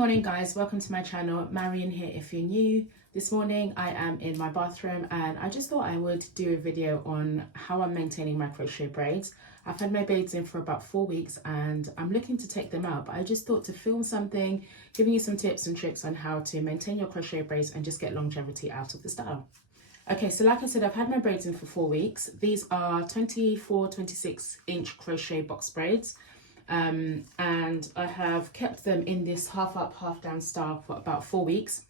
morning guys, welcome to my channel. Marion here if you're new. This morning I am in my bathroom and I just thought I would do a video on how I'm maintaining my crochet braids. I've had my braids in for about 4 weeks and I'm looking to take them out, but I just thought to film something giving you some tips and tricks on how to maintain your crochet braids and just get longevity out of the style. Okay, so like I said, I've had my braids in for 4 weeks. These are 24-26 inch crochet box braids. And I have kept them in this half up, half down style for about 4 weeks.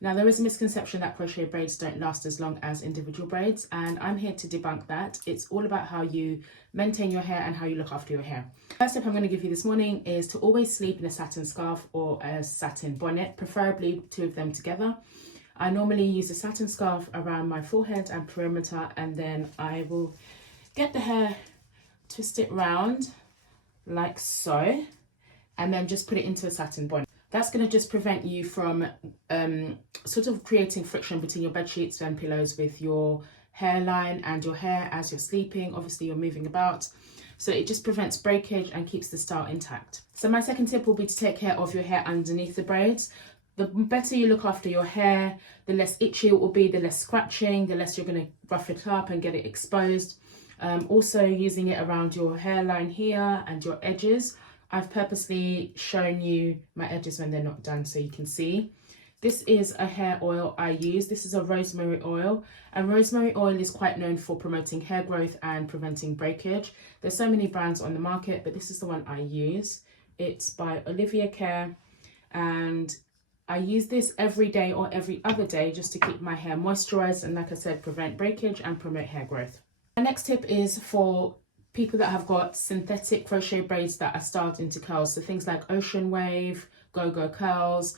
Now there is a misconception that crochet braids don't last as long as individual braids, and I'm here to debunk that. It's all about how you maintain your hair and how you look after your hair. First tip I'm going to give you this morning is to always sleep in a satin scarf or a satin bonnet, preferably 2 of them together. I normally use a satin scarf around my forehead and perimeter, and then I will get the hair, twist it round like so, and then just put it into a satin bonnet. That's going to just prevent you from sort of creating friction between your bed sheets and pillows with your hairline and your hair as you're sleeping. Obviously you're moving about, so it just prevents breakage and keeps the style intact. So my second tip will be to take care of your hair underneath the braids. The better you look after your hair, the less itchy it will be, the less scratching, the less you're going to rough it up and get it exposed. Also using it around your hairline here and your edges. I've purposely shown you my edges when they're not done so you can see. This is a hair oil I use. This is a rosemary oil, and rosemary oil is quite known for promoting hair growth and preventing breakage. There's so many brands on the market, but this is the one I use. It's by Olivia Care, and I use this every day or every other day just to keep my hair moisturized and, like I said, prevent breakage and promote hair growth. My next tip is for people that have got synthetic crochet braids that are styled into curls. So things like Ocean Wave, Go-Go curls,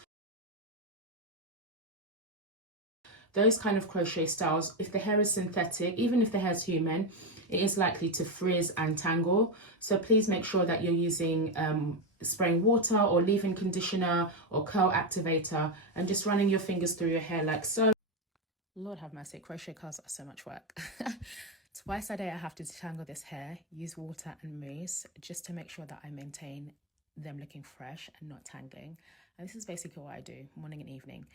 those kind of crochet styles. If the hair is synthetic, even if the hair is human, it is likely to frizz and tangle. So please make sure that you're using spraying water or leave-in conditioner or curl activator and just running your fingers through your hair like so. Lord have mercy, crochet curls are so much work. Twice a day I have to detangle this hair, use water and mousse just to make sure that I maintain them looking fresh and not tangling. And this is basically what I do morning and evening.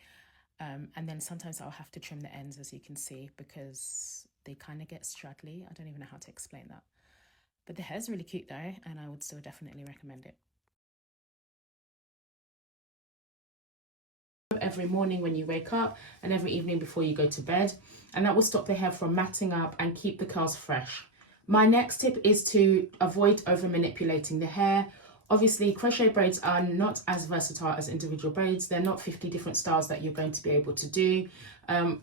And then sometimes I'll have to trim the ends, as you can see, because they kind of get straggly. I don't even know how to explain that. But the hair's really cute though, and I would still definitely recommend it. Every morning when you wake up and every evening before you go to bed, and that will stop the hair from matting up and keep the curls fresh. My next tip is to avoid over manipulating the hair. Obviously crochet braids are not as versatile as individual braids. They're not 50 different styles that you're going to be able to do.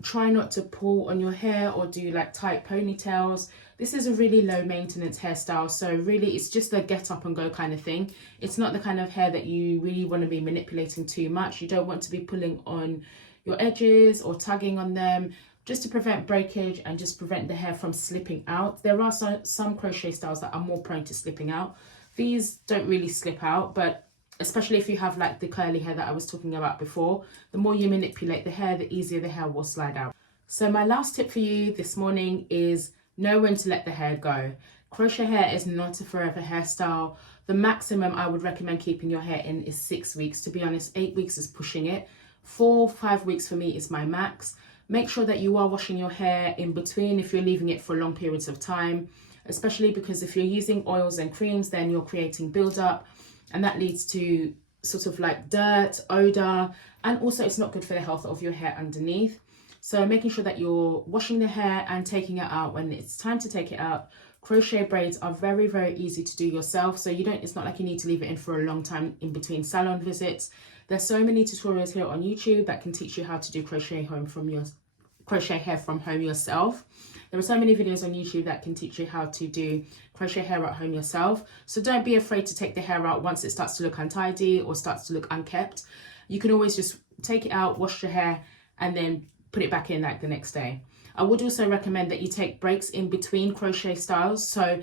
Try not to pull on your hair or do like tight ponytails. This is a really low maintenance hairstyle, so really it's just a get up and go kind of thing. It's not the kind of hair that you really want to be manipulating too much. You don't want to be pulling on your edges or tugging on them, just to prevent breakage and just prevent the hair from slipping out. There are some crochet styles that are more prone to slipping out. These don't really slip out, but especially if you have like the curly hair that I was talking about before, the more you manipulate the hair, the easier the hair will slide out. So my last tip for you this morning is know when to let the hair go. Crochet hair is not a forever hairstyle. The maximum I would recommend keeping your hair in is 6 weeks. To be honest, 8 weeks is pushing it. 4-5 weeks for me is my max. Make sure that you are washing your hair in between if you're leaving it for long periods of time, especially because if you're using oils and creams, then you're creating buildup, and that leads to sort of like dirt, odor, and also it's not good for the health of your hair underneath. So making sure that you're washing the hair and taking it out when it's time to take it out. Crochet braids are very, very easy to do yourself, so it's not like you need to leave it in for a long time in between salon visits. There's so many tutorials here on YouTube that can teach you how to do crochet hair from home yourself. There are so many videos on YouTube that can teach you how to do crochet hair at home yourself. So don't be afraid to take the hair out once it starts to look untidy or starts to look unkept. You can always just take it out, wash your hair, and then put it back in like the next day. I would also recommend that you take breaks in between crochet styles. So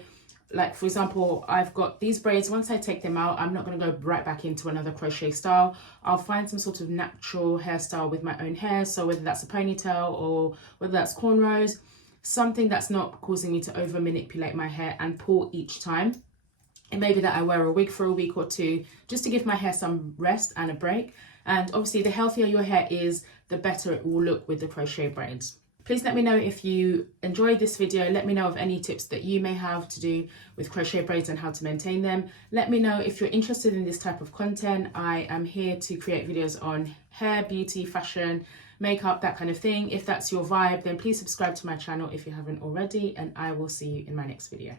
like for example, I've got these braids. Once I take them out, I'm not going to go right back into another crochet style. I'll find some sort of natural hairstyle with my own hair. So whether that's a ponytail or whether that's cornrows, something that's not causing me to over manipulate my hair and pull each time. It may be that I wear a wig for a week or two just to give my hair some rest and a break. And obviously the healthier your hair is, the better it will look with the crochet braids. Please let me know if you enjoyed this video. Let me know of any tips that you may have to do with crochet braids and how to maintain them. Let me know if you're interested in this type of content. I am here to create videos on hair, beauty, fashion, makeup, that kind of thing. If that's your vibe, then please subscribe to my channel if you haven't already, and I will see you in my next video.